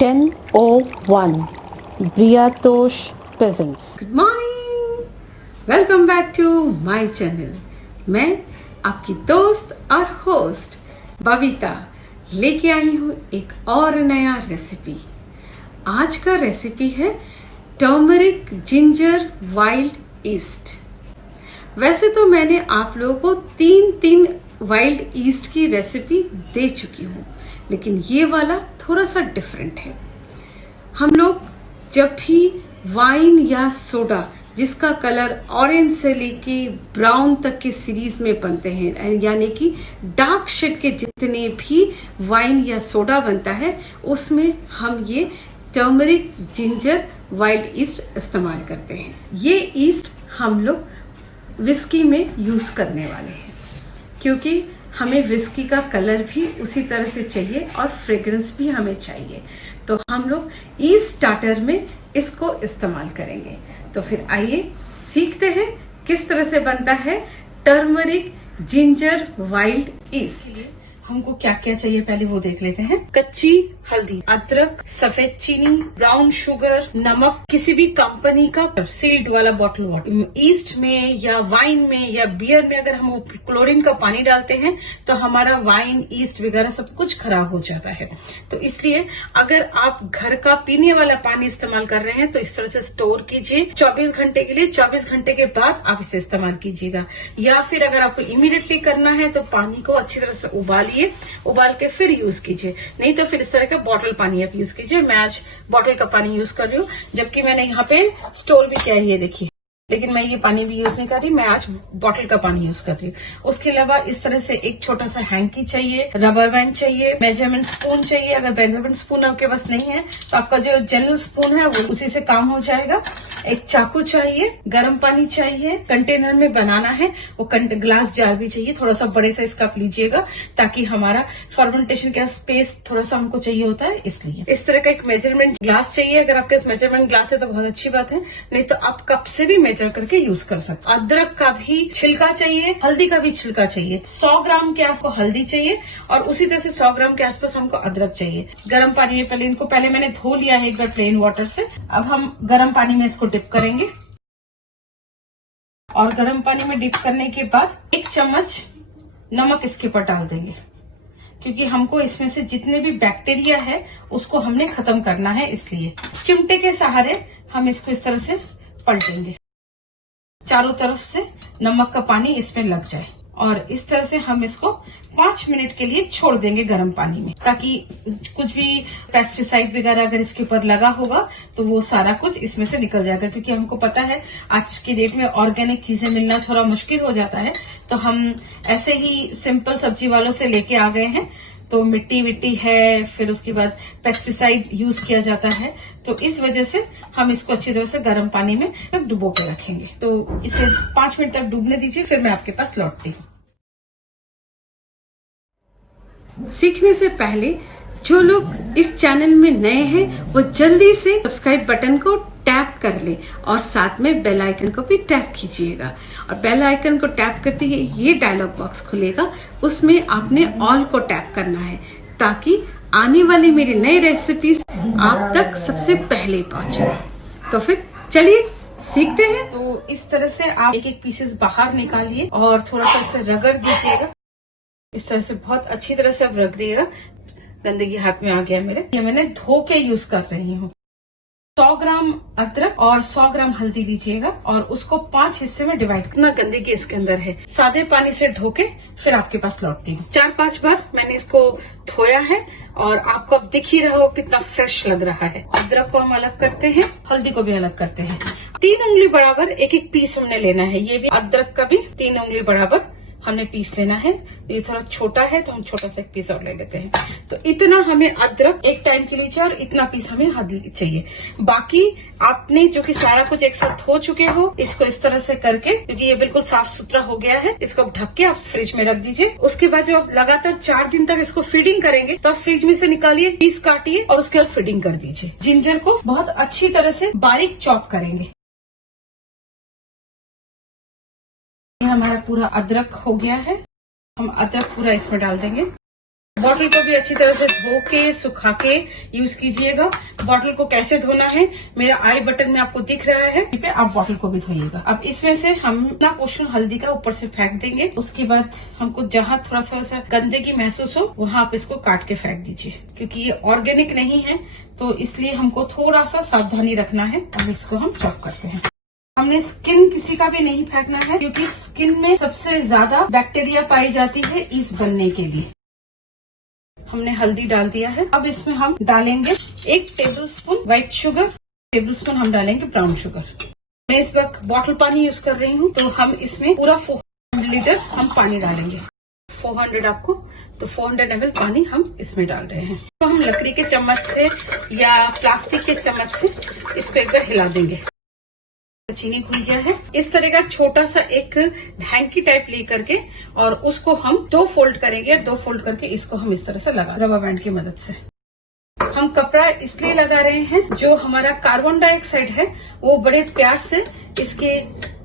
10:01 Briyatosh presents. Good morning, welcome back to my channel. मैं आपकी दोस्त और होस्ट बबीता लेके आई हूँ एक और नया रेसिपी। आज का रेसिपी है टर्मरिक जिंजर वाइल्ड ईस्ट। वैसे तो मैंने आप लोगों को तीन वाइल्ड ईस्ट की रेसिपी दे चुकी हूँ, लेकिन ये वाला थोड़ा सा डिफरेंट है। हम लोग जब भी वाइन या सोडा जिसका कलर ऑरेंज से लेके ब्राउन तक के सीरीज में बनते हैं, यानी कि डार्क शेड के जितने भी वाइन या सोडा बनता है उसमें हम ये टर्मरिक जिंजर वाइल्ड ईस्ट इस्तेमाल करते हैं। ये ईस्ट हम लोग विस्की में यूज करने वाले हैं, क्योंकि हमें विस्की का कलर भी उसी तरह से चाहिए और फ्रेग्रेंस भी हमें चाहिए। तो हम लोग ईस्ट स्टार्टर में इसको इस्तेमाल करेंगे। तो फिर आइए सीखते हैं किस तरह से बनता है टर्मरिक जिंजर वाइल्ड ईस्ट। हमको क्या क्या चाहिए पहले वो देख लेते हैं। कच्ची हल्दी, अदरक, सफेद चीनी, ब्राउन शुगर, नमक, किसी भी कंपनी का सील्ड वाला बॉटल वाटर। ईस्ट में या वाइन में या बियर में अगर हम क्लोरीन का पानी डालते हैं तो हमारा वाइन, ईस्ट वगैरह सब कुछ खराब हो जाता है। तो इसलिए अगर आप घर का पीने वाला पानी इस्तेमाल कर रहे हैं तो इस तरह से स्टोर कीजिए 24 घंटे के लिए। 24 घंटे के बाद आप इसे इस्तेमाल कीजिएगा। या फिर अगर आपको इमीडिएटली करना है तो पानी को अच्छी तरह से उबाल के फिर यूज कीजिए, नहीं तो फिर इस तरह का बॉटल पानी आप यूज कीजिए। मैं आज बॉटल का पानी यूज कर रही हूँ, जबकि मैंने यहाँ पे स्टोर भी किया है, ये देखिए। लेकिन मैं ये पानी भी यूज नहीं कर रही, मैं आज बॉटल का पानी यूज कर रही हूँ। उसके अलावा इस तरह से एक छोटा सा हैंकी चाहिए, रबर बैंड चाहिए, मेजरमेंट स्पून चाहिए। अगर मेजरमेंट स्पून आपके पास नहीं है तो आपका जो जनरल स्पून है वो उसी से काम हो जाएगा। एक चाकू चाहिए, गर्म पानी चाहिए, कंटेनर में बनाना है वो ग्लास जार भी चाहिए। थोड़ा सा बड़े साइज का आप लीजिएगा ताकि हमारा फर्मेंटेशन का स्पेस थोड़ा सा हमको चाहिए होता है, इसलिए। इस तरह का एक मेजरमेंट ग्लास चाहिए। अगर आपके पास मेजरमेंट ग्लास है तो बहुत अच्छी बात है, नहीं तो आप कप से भी मेजर करके यूज कर सकते। अदरक का भी छिलका चाहिए, हल्दी का भी छिलका चाहिए। 100 ग्राम के आसपास हल्दी चाहिए और उसी तरह से 100 ग्राम के आसपास हमको अदरक चाहिए। गर्म पानी में इनको पहले मैंने धो लिया है एक बार प्लेन वाटर से। अब हम गर्म पानी में इसको डिप करेंगे और गर्म पानी में डिप करने के बाद 1 चम्मच नमक इसके ऊपर डाल देंगे, क्योंकि हमको इसमें से जितने भी बैक्टीरिया है उसको हमने खत्म करना है। इसलिए चिमटे के सहारे हम इसको इस तरह से पलटेंगे, चारों तरफ से नमक का पानी इसमें लग जाए। और इस तरह से हम इसको 5 मिनट के लिए छोड़ देंगे गर्म पानी में, ताकि कुछ भी पेस्टिसाइड वगैरह अगर इसके ऊपर लगा होगा तो वो सारा कुछ इसमें से निकल जाएगा। क्योंकि हमको पता है आज की डेट में ऑर्गेनिक चीजें मिलना थोड़ा मुश्किल हो जाता है, तो हम ऐसे ही सिंपल सब्जी वालों से लेके आ गए हैं। तो मिट्टी विट्टी है, फिर उसके बाद पेस्टिसाइड यूज किया जाता है, तो इस वजह से हम इसको अच्छी तरह से गर्म पानी में डुबो के रखेंगे। तो इसे 5 मिनट तक डूबने दीजिए, फिर मैं आपके पास लौटती हूँ। सीखने से पहले जो लोग इस चैनल में नए हैं वो जल्दी से सब्सक्राइब बटन को टैप कर ले और साथ में बेल आइकन को भी टैप कीजिएगा। और बेल आइकन को टैप करते ही ये डायलॉग बॉक्स खुलेगा, उसमें आपने ऑल को टैप करना है ताकि आने वाली मेरी नई रेसिपीज आप तक सबसे पहले पहुंचे। तो फिर चलिए सीखते हैं। तो इस तरह से आप एक पीसेस बाहर निकालिए और थोड़ा सा इसे रगड़ दीजिएगा। इस तरह से बहुत अच्छी तरह से आप रगड़िएगा। गंदगी हाथ में आ गया मेरे, ये मैंने धो के यूज कर रही हूँ। 100 ग्राम अदरक और 100 ग्राम हल्दी लीजिएगा और उसको 5 हिस्से में डिवाइड करना। गंदगी इसके अंदर है, सादे पानी से धो के फिर आपके पास लौटती हूँ। 4-5 बार मैंने इसको धोया है और आपको अब दिख ही रहा हो कितना फ्रेश लग रहा है। अदरक को हम अलग करते हैं, हल्दी को भी अलग करते हैं। 3 उंगली बराबर एक पीस हमने लेना है। ये भी अदरक का भी 3 उंगली बराबर हमने पीस लेना है। ये थोड़ा छोटा है तो हम छोटा सा एक पीस और ले लेते हैं। तो इतना हमें अदरक एक टाइम के लिए चाहिए और इतना पीस हमें हल्दी चाहिए। बाकी आपने जो कि सारा कुछ एक साथ धो चुके हो, इसको इस तरह से करके, क्योंकि ये बिल्कुल साफ सुथरा हो गया है, इसको ढक के आप फ्रिज में रख दीजिए। उसके बाद जब आप लगातार 4 दिन तक इसको फीडिंग करेंगे तो आप फ्रिज में से निकालिए, पीस काटिए और उसके बाद फीडिंग कर दीजिए। जिंजर को बहुत अच्छी तरह से बारीक चॉप करेंगे। हमारा पूरा अदरक हो गया है, हम अदरक पूरा इसमें डाल देंगे। बॉटल को भी अच्छी तरह से धो के सुखा के यूज कीजिएगा। बॉटल को कैसे धोना है मेरा आई बटन में आपको दिख रहा है, ठीक है। आप बॉटल को भी धोइएगा। अब इसमें से हम अपना पोर्शन हल्दी का ऊपर से फेंक देंगे। उसके बाद हमको जहाँ थोड़ा सा गंदगी महसूस हो वहाँ आप इसको काट के फेंक दीजिए, क्योंकि ये ऑर्गेनिक नहीं है तो इसलिए हमको थोड़ा सा सावधानी रखना है। अब इसको हम चॉप करते हैं। हमने स्किन किसी का भी नहीं फेंकना है, क्योंकि स्किन में सबसे ज्यादा बैक्टीरिया पाई जाती है ईस्ट बनने के लिए। हमने हल्दी डाल दिया है। अब इसमें हम डालेंगे 1 टेबलस्पून व्हाइट शुगर, टेबलस्पून हम डालेंगे ब्राउन शुगर। मैं इस वक्त बॉटल पानी यूज कर रही हूँ, तो हम इसमें पूरा 400 लीटर हम पानी डालेंगे। 400 आपको, तो 400 ml पानी हम इसमें डाल रहे हैं। तो हम लकड़ी के चम्मच से या प्लास्टिक के चम्मच से इसको एक बार हिला देंगे। चीनी घुल गया है। इस तरह का छोटा सा एक हैंकी टाइप लेकर के और उसको हम 2 फोल्ड करेंगे। 2 फोल्ड करके इसको हम इस तरह से लगा रबर बैंड की मदद से। हम कपड़ा इसलिए लगा रहे हैं, जो हमारा कार्बन डाइऑक्साइड है वो बड़े प्यार से इसके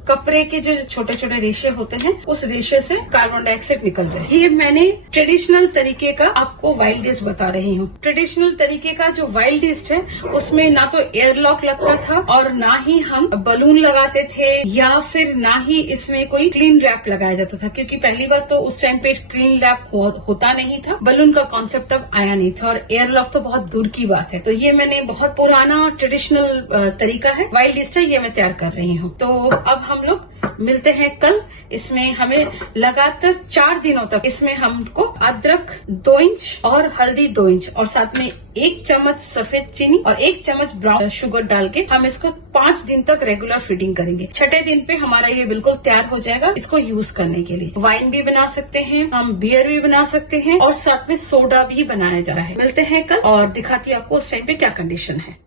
कपड़े के जो छोटे छोटे रेशे होते हैं उस रेशे से कार्बन डाइऑक्साइड निकल जाए। ये मैंने ट्रेडिशनल तरीके का आपको वाइल्ड ईस्ट बता रही हूँ। ट्रेडिशनल तरीके का जो वाइल्ड ईस्ट है उसमें ना तो एयरलॉक लगता था और ना ही हम बलून लगाते थे या फिर ना ही इसमें कोई क्लीन रैप लगाया जाता था, क्योंकि पहली बार तो उस टाइम पे क्लीन रैप होता नहीं था। बलून का कॉन्सेप्ट तब आया नहीं था और एयरलॉक तो बहुत दूर की बात है। तो ये मैंने बहुत पुराना ट्रेडिशनल तरीका है, वाइल्ड ईस्ट है, ये मैं तैयार कर रही हूँ। तो अब हम लोग मिलते हैं कल। इसमें हमें लगातार 4 दिनों तक इसमें हमको अदरक 2 इंच और हल्दी 2 इंच और साथ में 1 चम्मच सफेद चीनी और 1 चम्मच ब्राउन शुगर डाल के हम इसको 5 दिन तक रेगुलर फीडिंग करेंगे। छठे दिन पे हमारा ये बिल्कुल तैयार हो जाएगा इसको यूज करने के लिए। वाइन भी बना सकते हैं हम, बियर भी बना सकते हैं और साथ में सोडा भी बनाया जा रहा है। मिलते हैं कल और दिखाती हूँ आपको उस टाइम पे क्या कंडीशन है।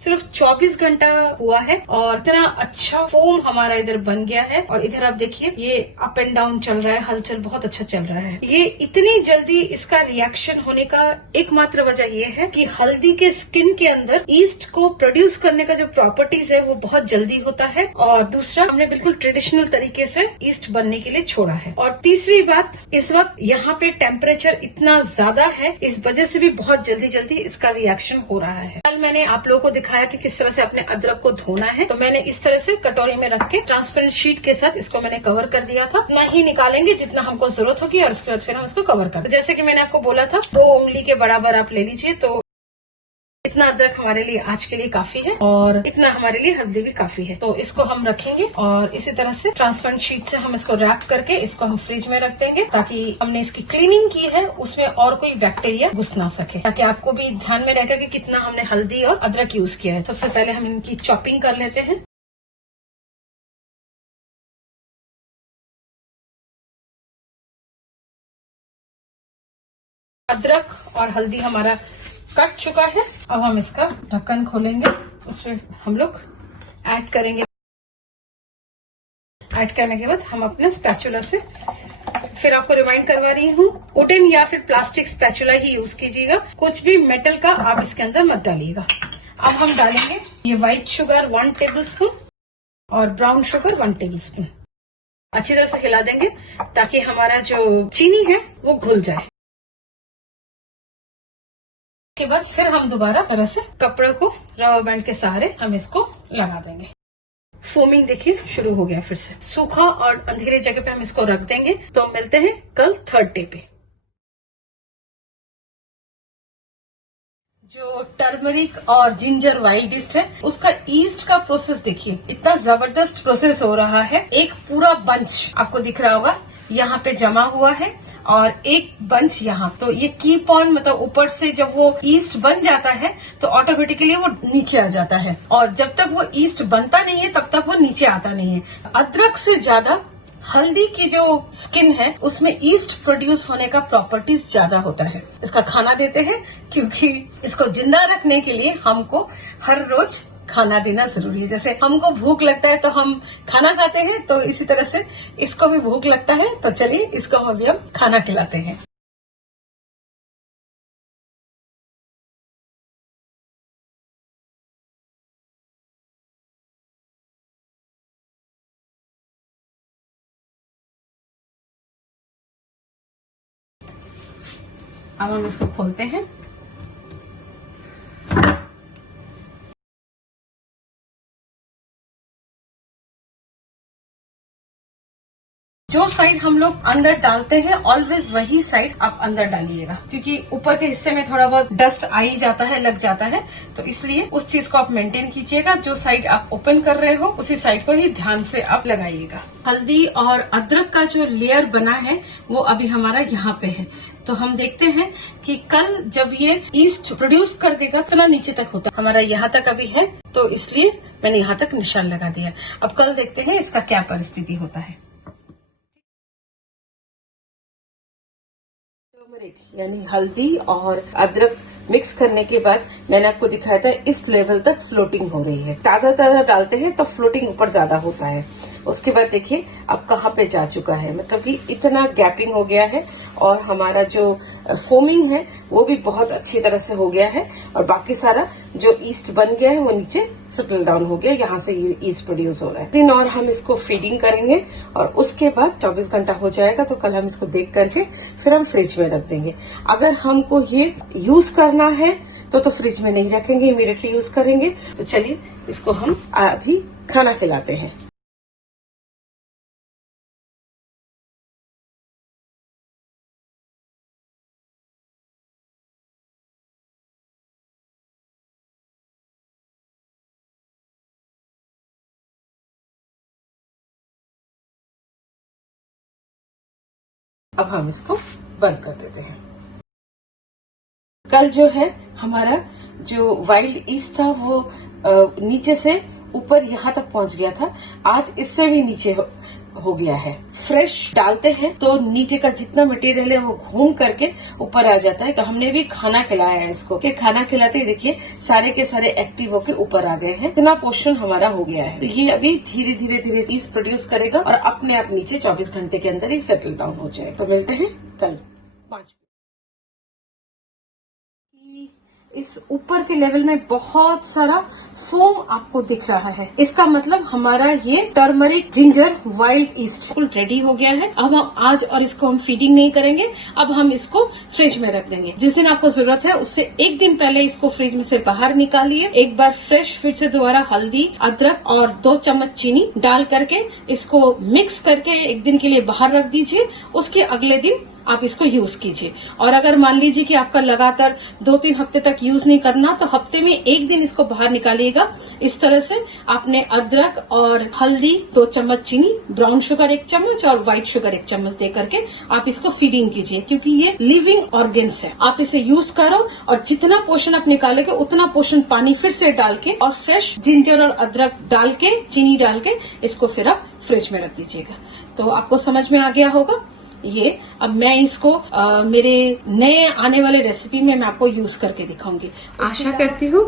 सिर्फ 24 घंटा हुआ है और इतना अच्छा फोम हमारा इधर बन गया है। और इधर आप देखिए ये अप एंड डाउन चल रहा है, हलचल बहुत अच्छा चल रहा है। ये इतनी जल्दी इसका रिएक्शन होने का एकमात्र वजह ये है कि हल्दी के स्किन के अंदर ईस्ट को प्रोड्यूस करने का जो प्रॉपर्टीज है वो बहुत जल्दी होता है। और दूसरा, हमने बिल्कुल ट्रेडिशनल तरीके से ईस्ट बनने के लिए छोड़ा है। और तीसरी बात, इस वक्त यहाँ पे टेम्परेचर इतना ज्यादा है, इस वजह से भी बहुत जल्दी जल्दी इसका रिएक्शन हो रहा है। कल मैंने आप लोगों को दिखाया कि किस तरह से अपने अदरक को धोना है, तो मैंने इस तरह से कटोरी में रख के ट्रांसपेरेंट शीट के साथ इसको मैंने कवर कर दिया था। उतना ही निकालेंगे जितना हमको जरूरत होगी और उसके बाद फिर हम इसको कवर कर। जैसे कि मैंने आपको बोला था 2 उंगली के बराबर आप ले लीजिए, तो इतना अदरक हमारे लिए आज के लिए काफी है और इतना हमारे लिए हल्दी भी काफी है। तो इसको हम रखेंगे और इसी तरह से ट्रांसपेरेंट शीट से हम इसको रैप करके इसको हम फ्रिज में रख देंगे, ताकि हमने इसकी क्लीनिंग की है उसमें और कोई बैक्टीरिया घुस ना सके, ताकि आपको भी ध्यान में रहेगा कि कितना हमने हल्दी और अदरक यूज किया है। सबसे पहले हम इनकी चॉपिंग कर लेते हैं। अदरक और हल्दी हमारा कट चुका है। अब हम इसका ढक्कन खोलेंगे, उसमें हम लोग ऐड करेंगे। ऐड करने के बाद हम अपने स्पैचुला से, फिर आपको रिमाइंड करवा रही हूँ, वुडन या फिर प्लास्टिक स्पैचुला ही यूज कीजिएगा, कुछ भी मेटल का आप इसके अंदर मत डालिएगा। अब हम डालेंगे ये व्हाइट शुगर 1 टेबलस्पून और ब्राउन शुगर 1 टेबलस्पून। अच्छी तरह से हिला देंगे ताकि हमारा जो चीनी है वो घुल जाए। के बाद फिर हम दोबारा तरह से कपड़े को रबर बैंड के सहारे हम इसको लगा देंगे। फोमिंग देखिए शुरू हो गया, फिर से सूखा और अंधेरे जगह पे हम इसको रख देंगे। तो मिलते हैं कल 3rd डे पे। जो टर्मरिक और जिंजर वाइल्ड ईस्ट है उसका ईस्ट का प्रोसेस देखिए, इतना जबरदस्त प्रोसेस हो रहा है। एक पूरा बंच आपको दिख रहा होगा यहाँ पे जमा हुआ है और एक बंच यहाँ। तो ये कीप ऑन, मतलब ऊपर से जब वो ईस्ट बन जाता है तो ऑटोमेटिकली वो नीचे आ जाता है, और जब तक वो ईस्ट बनता नहीं है तब तक वो नीचे आता नहीं है। अदरक से ज्यादा हल्दी की जो स्किन है उसमें ईस्ट प्रोड्यूस होने का प्रॉपर्टीज ज्यादा होता है। इसका खाना देते हैं क्योंकि इसको जिंदा रखने के लिए हमको हर रोज खाना देना जरूरी है। जैसे हमको भूख लगता है तो हम खाना खाते हैं, तो इसी तरह से इसको भी भूख लगता है, तो चलिए इसको अभी हम खाना खिलाते हैं। अब हम इसको खोलते हैं। जो साइड हम लोग अंदर डालते हैं ऑलवेज वही साइड आप अंदर डालिएगा, क्योंकि ऊपर के हिस्से में थोड़ा बहुत डस्ट आ ही जाता है, लग जाता है, तो इसलिए उस चीज को आप मेंटेन कीजिएगा। जो साइड आप ओपन कर रहे हो उसी साइड को ही ध्यान से आप लगाइएगा। हल्दी और अदरक का जो लेयर बना है वो अभी हमारा यहाँ पे है, तो हम देखते हैं कि कल जब ये ईस्ट प्रोड्यूस कर देगा इतना नीचे तक होता है, हमारा यहाँ तक अभी है, तो इसलिए मैंने यहाँ तक निशान लगा दिया। अब कल देखते हैं इसका क्या परिस्थिति होता है। यानी हल्दी और अदरक मिक्स करने के बाद मैंने आपको दिखाया था इस लेवल तक फ्लोटिंग हो रही है। ताजा ताजा डालते हैं तो फ्लोटिंग ऊपर ज्यादा होता है। उसके बाद देखिए अब कहाँ पे जा चुका है, मतलब कि इतना गैपिंग हो गया है और हमारा जो फोमिंग है वो भी बहुत अच्छी तरह से हो गया है और बाकी सारा जो ईस्ट बन गया है वो नीचे सेटल डाउन हो गया, यहाँ से ईस्ट प्रोड्यूस हो रहा है। दिन और हम इसको फीडिंग करेंगे और उसके बाद 24 घंटा हो जाएगा तो कल हम इसको देख करके फिर हम फ्रिज में रख देंगे। अगर हमको ये यूज करना है तो फ्रिज में नहीं रखेंगे, इमीडिएटली यूज करेंगे। तो चलिए इसको हम अभी खाना खिलाते हैं। अब हम इसको बंद कर देते हैं। कल जो है हमारा जो वाइल्ड ईस्ट था वो नीचे से ऊपर यहाँ तक पहुंच गया था, आज इससे भी नीचे हो गया है। फ्रेश डालते हैं तो नीचे का जितना मटेरियल है वो घूम करके ऊपर आ जाता है। तो हमने भी खाना खिलाया है इसको, कि खाना खिलाते ही देखिए सारे के सारे एक्टिव होके ऊपर आ गए हैं, इतना पोर्शन हमारा हो गया है। तो ये अभी धीरे धीरे धीरे ईस्ट प्रोड्यूस करेगा और अपने आप नीचे 24 घंटे के अंदर ही सेटल डाउन हो जाएगा। तो मिलते हैं कल 5। इस ऊपर के लेवल में बहुत सारा फोम आपको दिख रहा है, इसका मतलब हमारा ये turmeric ginger wild east full ready हो गया है। अब हम आज और इसको हम फीडिंग नहीं करेंगे, अब हम इसको फ्रिज में रख देंगे। जिस दिन आपको जरूरत है उससे एक दिन पहले इसको फ्रिज में से बाहर निकालिए, एक बार फ्रेश फिर से दोबारा हल्दी, अदरक और 2 चम्मच चीनी डाल करके इसको मिक्स करके एक दिन के लिए बाहर रख दीजिए। उसके अगले दिन आप इसको यूज कीजिए। और अगर मान लीजिए कि आपका लगातार 2-3 हफ्ते तक यूज नहीं करना, तो हफ्ते में एक दिन इसको बाहर निकालिएगा। इस तरह से आपने अदरक और हल्दी 2 चम्मच चीनी, ब्राउन शुगर 1 चम्मच और व्हाइट शुगर 1 चम्मच दे करके आप इसको फीडिंग कीजिए, क्योंकि ये लिविंग ऑर्गेन्स है। आप इसे यूज करो और जितना पोर्शन आप निकालोगे उतना पोर्शन पानी फिर से डाल के और फ्रेश जिंजर और अदरक डाल के, चीनी डाल के इसको फिर आप फ्रिज में रख दीजिएगा। तो आपको समझ में आ गया होगा ये। अब मैं इसको मेरे नए आने वाले रेसिपी में मैं आपको यूज करके दिखाऊंगी। आशा करती हूँ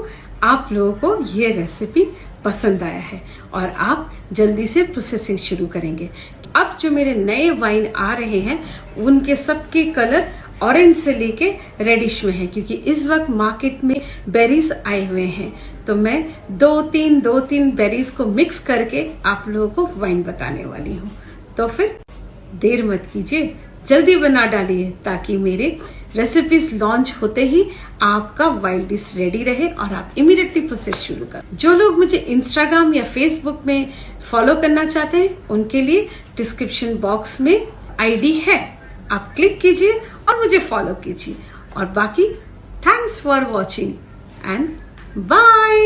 आप लोगों को ये रेसिपी पसंद आया है और आप जल्दी से प्रोसेसिंग शुरू करेंगे। अब जो मेरे नए वाइन आ रहे हैं उनके सबके कलर ऑरेंज से लेके रेडिश में है, क्योंकि इस वक्त मार्केट में बेरीज आए हुए हैं। तो मैं 2-3 बेरीज को मिक्स करके आप लोगों को वाइन बताने वाली हूँ। तो फिर देर मत कीजिए, जल्दी बना डालिए, ताकि मेरे रेसिपीज लॉन्च होते ही आपका वाइल्ड डिश रेडी रहे और आप इमीडिएटली प्रोसेस शुरू कर। जो लोग मुझे इंस्टाग्राम या फेसबुक में फॉलो करना चाहते हैं उनके लिए डिस्क्रिप्शन बॉक्स में आईडी है, आप क्लिक कीजिए और मुझे फॉलो कीजिए। और बाकी thanks for watching and bye.